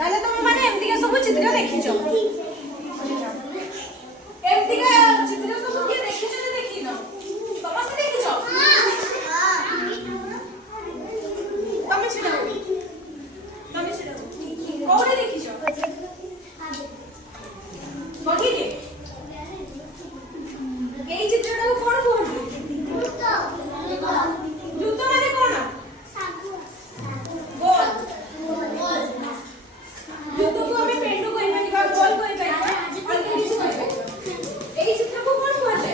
ताले तुम माने एमतिका सब चित्र देखिछो एमतिका चित्र सब के देखिछो जे देखिनो समस्त देखिछो तमे छिडा कोडे देखिछो बगी के एई चित्रटा को कोन कहू जूतो माने कोन गोल जूतो को हमें पेंडू कोइ माने का गोल कोइ पाइबा और किछ कोइ एई चित्र को कोन कहू छै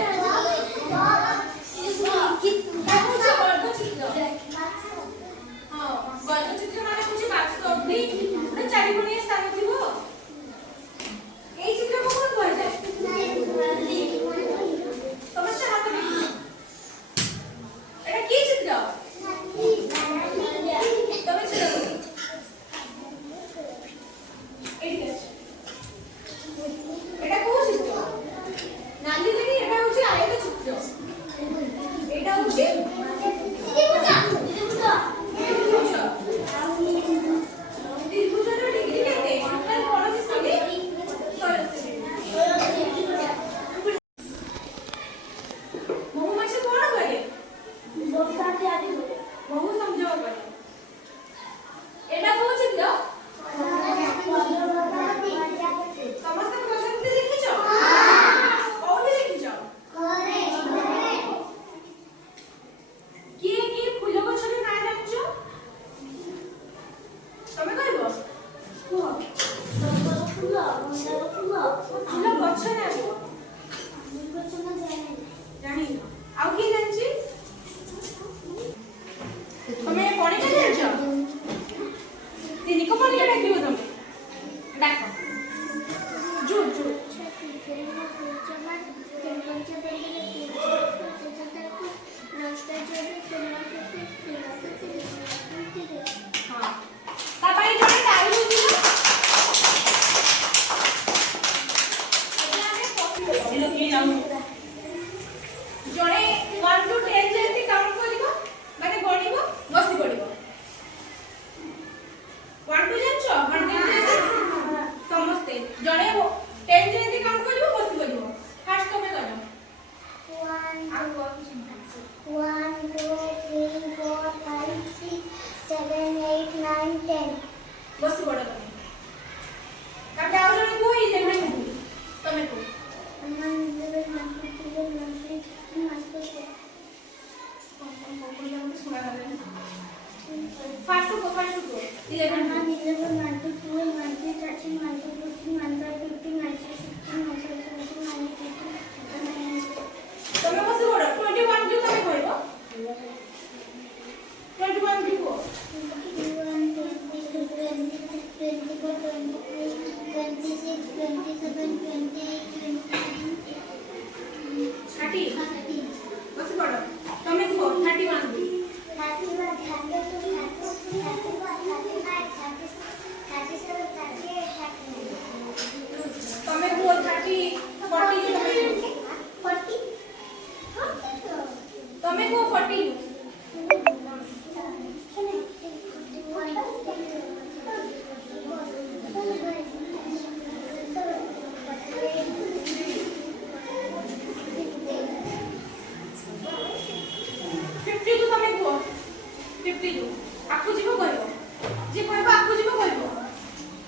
वर्ग चित्र हां वर्ग चित्र माने कुछ बाक्स अबनी पुरा चारि कोणिया स्थान थिबो एई चित्र को कोन कहू छै समस्या हाथ में एटा की चित्र तमे चित्र एटा एटा को चित्र नाली देखि एटा होछि आयत चित्र एटा होछि त्रिभुजर डिग्री केते टोटल कोण सके 100 बहु मासे कोण करे दोस्ताते आदि करे बहु समझो करे एटा को चित्र समस्त क्वेश्चन से लिखिछो कोन लिखिछो किए फूल गछरे ना जानछो तमे कहबो फूल गछ ना जानी आउ की जानछि तमे पढे के जानछो तिनी को पढे के डाकियो तमे डाको जो हां तापाई जने टाइम होतिलो एला के जाऊ जने 1 to 10 जेती काउंट करिवो माने गणिबो बसी पडिबो 1 to जानछो 1 to समस्ते जने 10 जेती काउंट करिवो बसी पडिबो फास्ट तमे करो 1 2 3 4 5 6 7 8 9 10 बसी पडो तमे काटे आउ जने कोई लेमे तमे को फास्ट को 11